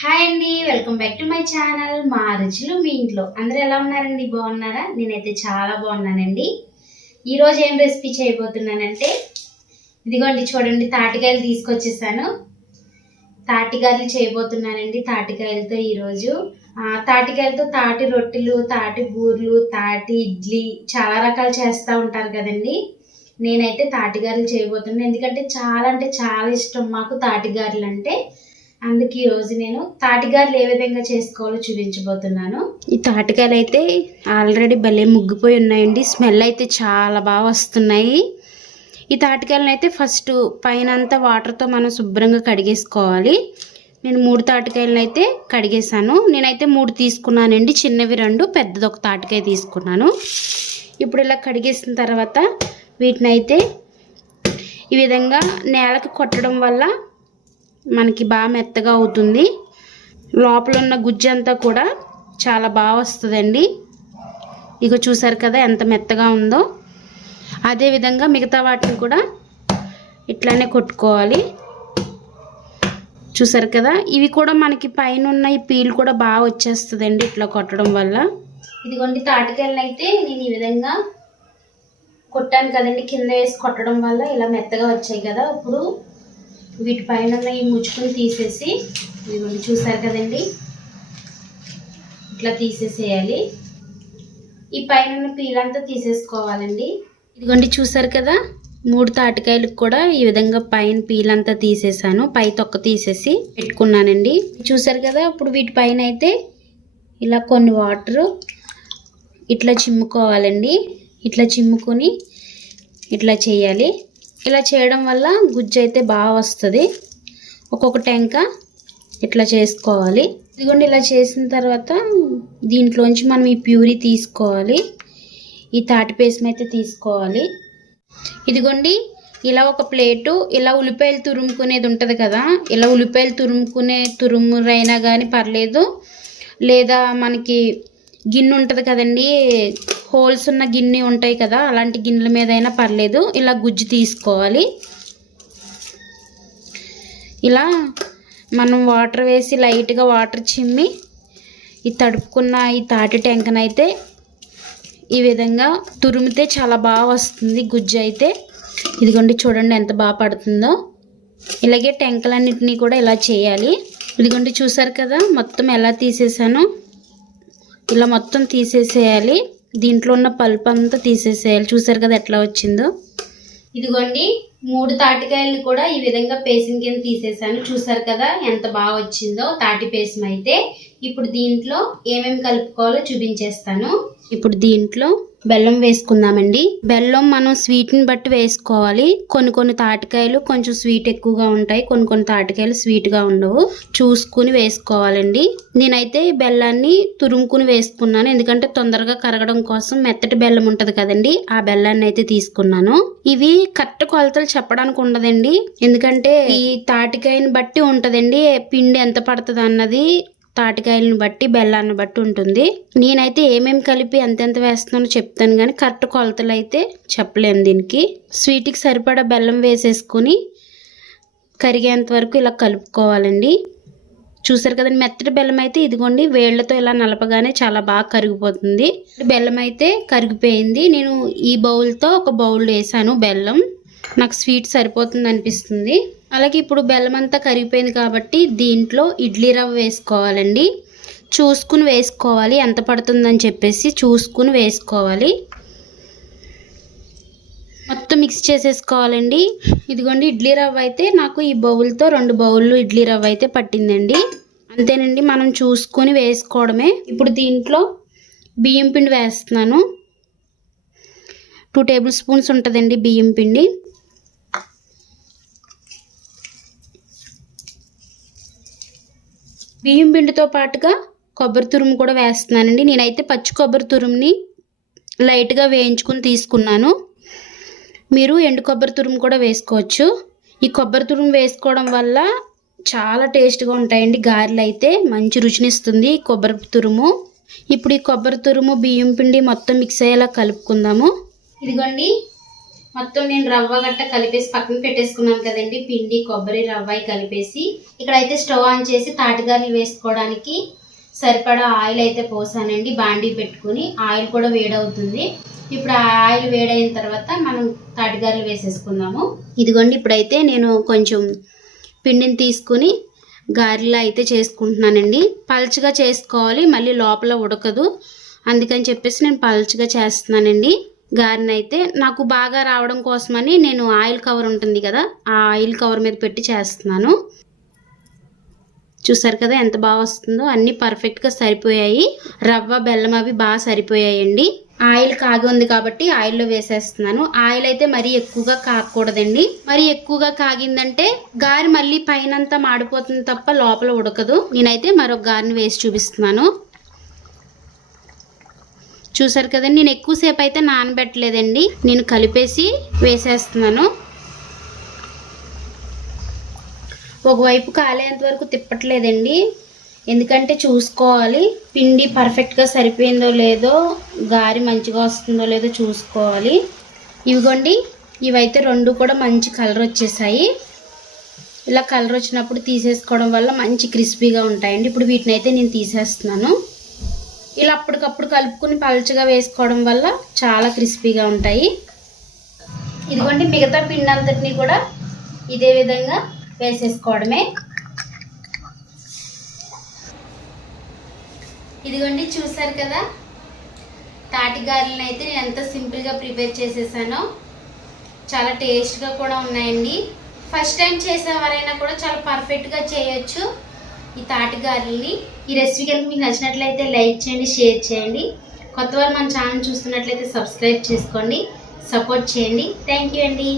Hi అండి welcome back to my channel. మా రుచులు మీ ఇంట్లో. అందరూ ఎలా ఉన్నారండి? బాగున్నారా? నేనైతే చాలా బాగున్నానండి. ఈరోజు ఏం రెసిపీ చేయబోతున్నానంటే ఇదిగోండి చూడండి తాటికాయలు తీసుకొచ్చేసాను. తాటికాయలు చేయబోతున్నానండి తాటికాయలతో ఈరోజు తాటికాయలతో తాటి రొట్టెలు తాటి బూర్లు తాటి ఇడ్లీ చాలా రకాలు చేస్తూ ఉంటారు కదండి. నేనైతే తాటిగారులు చేయబోతున్నాను. ఎందుకంటే చాలా అంటే చాలా ఇష్టం మాకు తాటిగారెలు అంటే అందుకే ఈరోజు నేను తాటికాయలు ఏ విధంగా చేసుకోవాలో చూపించబోతున్నాను. ఈ తాటికాయలు అయితే ఆల్రెడీ భలే ముగ్గిపోయి ఉన్నాయండి. స్మెల్ అయితే చాలా బాగా వస్తున్నాయి. ఈ తాటికాయలను అయితే ఫస్ట్ పైన అంతా వాటర్తో మనం శుభ్రంగా కడిగేసుకోవాలి. నేను మూడు తాటికాయలను అయితే కడిగేసాను నేనైతే మూడు తీసుకున్నానండి. చిన్నవి రెండు పెద్దది ఒక తాటికాయ తీసుకున్నాను. ఇప్పుడు ఇలా కడిగేసిన తర్వాత వీటిని అయితే ఈ విధంగా నేలకు కొట్టడం వల్ల మనకి బాగా మెత్తగా అవుతుంది. లోపల ఉన్న గుజ్జు అంతా కూడా చాలా బాగా వస్తుందండి. ఇక చూసారు కదా ఎంత మెత్తగా ఉందో. అదేవిధంగా మిగతా వాటిని కూడా ఇట్లానే కొట్టుకోవాలి. చూసారు కదా? ఇవి కూడా మనకి పైన ఉన్న ఈ పీల్ కూడా బాగా వచ్చేస్తుందండి ఇట్లా కొట్టడం వల్ల. ఇదిగోండి తాటికాయలను అయితే నేను ఈ విధంగా కొట్టాను కదండి. కింద వేసి కొట్టడం వల్ల ఇలా మెత్తగా వచ్చాయి కదా. ఇప్పుడు వీటి పైన ఉన్న ఈ ముచ్చుకుని తీసేసి ఇదిగోండి చూసారు కదండి? ఇట్లా తీసేసేయాలి. ఈ పైన ఉన్న పీలంతా తీసేసుకోవాలండి. ఇదిగోండి చూసారు కదా? మూడు తాటికాయలకు కూడా ఈ విధంగా పైన పీలంతా తీసేసాను. పై తొక్క తీసేసి పెట్టుకున్నానండి. చూసారు కదా? ఇప్పుడు వీటి పైన అయితే ఇలా కొన్ని వాటరు ఇట్లా చిమ్ముకోవాలండి. ఇట్లా చిమ్ముకొని ఇట్లా చేయాలి. ఇలా చేయడం వల్ల గుజ్జు అయితే బాగా వస్తుంది. ఒక్కొక్క టెంక ఇట్లా చేసుకోవాలి. ఇదిగోండి ఇలా చేసిన తర్వాత దీంట్లోంచి మనం ఈ ప్యూరీ తీసుకోవాలి. ఈ తాటి పేసం అయితే తీసుకోవాలి. ఇదిగోండి ఇలా ఒక ప్లేటు ఇలా ఉల్లిపాయలు తురుముకునేది ఉంటుంది కదా ఇలా ఉల్లిపాయలు తురుముకునే తురుమురైనా కానీ పర్లేదు. లేదా మనకి గిన్నె ఉంటుంది కదండి హోల్స్ ఉన్న గిన్నె ఉంటాయి కదా అలాంటి గిన్నెల మీద అయినా పర్లేదు. ఇలా గుజ్జు తీసుకోవాలి. ఇలా మనం వాటర్ వేసి లైట్గా వాటర్ చిమ్మి ఈ తడుపుకున్న ఈ తాటి టెంకనైతే ఈ విధంగా తురిమితే చాలా బాగా వస్తుంది గుజ్జు అయితే. ఇదిగోండి చూడండి ఎంత బాగా పడుతుందో. ఇలాగే టెంకలన్నింటినీ కూడా ఇలా చేయాలి. ఇదిగోండి చూసారు కదా మొత్తం ఎలా తీసేసాను. ఇలా మొత్తం తీసేసేయాలి. దీంట్లో ఉన్న పల్ప్ అంతా తీసేసేయాలి. చూసారు కదా ఎట్లా వచ్చిందో? ఇదిగోండి మూడు తాటికాయలు కూడా ఈ విధంగా పేసిన కింద తీసేసాను. చూసారు కదా ఎంత బాగా వచ్చిందో తాటి పేసం అయితే. ఇప్పుడు దీంట్లో ఏమేమి కలుపుకోవాలో చూపించేస్తాను. ఇప్పుడు దీంట్లో బెల్లం వేసుకుందామండి. బెల్లం మనం స్వీట్ని బట్టి వేసుకోవాలి. కొన్ని కొన్ని తాటికాయలు కొంచెం స్వీట్ ఎక్కువగా ఉంటాయి. కొన్ని కొన్ని తాటికాయలు స్వీట్గా ఉండవు. చూసుకుని వేసుకోవాలండి. నేనైతే ఈ బెల్లాన్ని తురుముకుని వేసుకున్నాను. ఎందుకంటే తొందరగా కరగడం కోసం మెత్తటి బెల్లం ఉంటుంది కదండి. ఆ బెల్లాన్ని అయితే తీసుకున్నాను. ఇవి కరెక్ట్ కొలతలు చెప్పడానికి ఉండదండి. ఎందుకంటే ఈ తాటికాయని బట్టి ఉంటుందండి. పిండి ఎంత పడుతుంది అన్నది తాటికాయలను బట్టి బెల్లాన్ని బట్టి ఉంటుంది. నేనైతే ఏమేమి కలిపి ఎంతెంత వేస్తున్నానో చెప్తాను కానీ కరెక్ట్ కొలతలు అయితే చెప్పలేను దీనికి. స్వీట్కి సరిపడా బెల్లం వేసేసుకొని కరిగేంత వరకు ఇలా కలుపుకోవాలండి. చూసారు కదండి మెత్తటి బెల్లం అయితే ఇదిగోండి వేళ్ళతో ఇలా నలపగానే చాలా బాగా కరిగిపోతుంది. బెల్లం అయితే కరిగిపోయింది. నేను ఈ బౌల్తో ఒక బౌల్ వేసాను బెల్లం. నాకు స్వీట్ సరిపోతుంది అనిపిస్తుంది అలాగే ఇప్పుడు బెల్లం అంతా కరిగిపోయింది కాబట్టి దీంట్లో ఇడ్లీ రవ్వ వేసుకోవాలండి. చూసుకుని వేసుకోవాలి. ఎంత పడుతుందని చెప్పేసి చూసుకుని వేసుకోవాలి. మొత్తం మిక్స్ చేసేసుకోవాలండి. ఇదిగోండి ఇడ్లీ రవ్వ అయితే నాకు ఈ బౌల్తో రెండు బౌళ్ళు ఇడ్లీ రవ్వ అయితే పట్టిందండి. అంతేనండి మనం చూసుకొని వేసుకోవడమే. ఇప్పుడు దీంట్లో బియ్యం పిండి వేస్తున్నాను. టూ టేబుల్ స్పూన్స్ ఉంటుందండి బియ్యం పిండి. బియ్యం పిండితో పాటుగా కొబ్బరి తురుము కూడా వేస్తున్నానండి. నేనైతే పచ్చి కొబ్బరి తురుముని లైట్గా వేయించుకుని తీసుకున్నాను. మీరు ఎండు కొబ్బరి తురుము కూడా వేసుకోవచ్చు. ఈ కొబ్బరి తురుము వేసుకోవడం వల్ల చాలా టేస్ట్గా ఉంటాయండి. గారెలు అయితే మంచి రుచినిస్తుంది కొబ్బరి తురుము. ఇప్పుడు ఈ కొబ్బరి తురుము బియ్యం పిండి మొత్తం మిక్స్ అయ్యేలా కలుపుకుందాము. ఇదిగోండి. మొత్తం నేను రవ్వ గట్ట కలిపేసి పక్కన పెట్టేసుకున్నాను కదండి. పిండి కొబ్బరి రవ్వ కలిపేసి ఇక్కడైతే స్టవ్ ఆన్ చేసి తాటిగారులు వేసుకోవడానికి సరిపడా ఆయిల్ అయితే పోసానండి. బాండీ పెట్టుకుని ఆయిల్ కూడా వేడవుతుంది. ఇప్పుడు ఆ ఆయిల్ వేడైన తర్వాత మనం తాటిగారులు వేసేసుకుందాము. ఇదిగోండి ఇప్పుడైతే నేను కొంచెం పిండిని తీసుకుని గారెలా అయితే చేసుకుంటున్నానండి. పల్చగా చేసుకోవాలి మళ్ళీ లోపల ఉడకదు. అందుకని చెప్పేసి నేను పల్చగా చేస్తున్నానండి. గారెని అయితే నాకు బాగా రావడం కోసమని నేను ఆయిల్ కవర్ ఉంటుంది కదా ఆ ఆయిల్ కవర్ మీద పెట్టి చేస్తున్నాను. చూసారు కదా ఎంత బాగా వస్తుందో? అన్నీ పర్ఫెక్ట్గా సరిపోయాయి. రవ్వ బెల్లం అవి బాగా సరిపోయాయండి. ఆయిల్ కాగి ఉంది కాబట్టి ఆయిల్లో వేసేస్తున్నాను. ఆయిల్ అయితే మరీ ఎక్కువగా కాకూడదండి. మరి ఎక్కువగా కాగిందంటే గారి మళ్ళీ పైనంతా మాడిపోతుంది తప్ప లోపల ఉడకదు. నేనైతే మరొక గారిని వేసి చూపిస్తున్నాను. చూసారు కదండి నేను ఎక్కువసేపు అయితే నానబెట్టలేదండి. నేను కలిపేసి వేసేస్తున్నాను. ఒకవైపు కాలేంత వరకు తిప్పట్లేదండి. ఎందుకంటే చూసుకోవాలి పిండి పర్ఫెక్ట్గా సరిపోయిందో లేదో గారి మంచిగా వస్తుందో లేదో చూసుకోవాలి. ఇవిగోండి ఇవైతే రెండు కూడా మంచి కలర్ వచ్చేసాయి. ఇలా కలర్ వచ్చినప్పుడు తీసేసుకోవడం వల్ల మంచి క్రిస్పీగా ఉంటాయండి. ఇప్పుడు వీటిని అయితే నేను తీసేస్తున్నాను. ఇలా అప్పటికప్పుడు కలుపుకుని పలుచగా వేసుకోవడం వల్ల చాలా క్రిస్పీగా ఉంటాయి. ఇదిగోండి మిగతా పిండి అంతటిని కూడా ఇదే విధంగా వేసేసుకోవడమే. ఇదిగోండి చూసారు కదా? తాటి గారెలను అయితే నేను ఎంత సింపుల్గా ప్రిపేర్ చేసేసానో. చాలా టేస్ట్గా కూడా ఉన్నాయండి. ఫస్ట్ టైం చేసేవారైనా కూడా చాలా పర్ఫెక్ట్గా చేయొచ్చు. ఈ తాటి గారెల్ని ఈ రెసిపీ కనుక మీకు నచ్చినట్లయితే లైక్ చేయండి షేర్ చేయండి. కొత్త వారు మన ఛానల్ చూస్తున్నట్లయితే సబ్స్క్రైబ్ చేసుకోండి సపోర్ట్ చేయండి. థ్యాంక్ యూ అండి.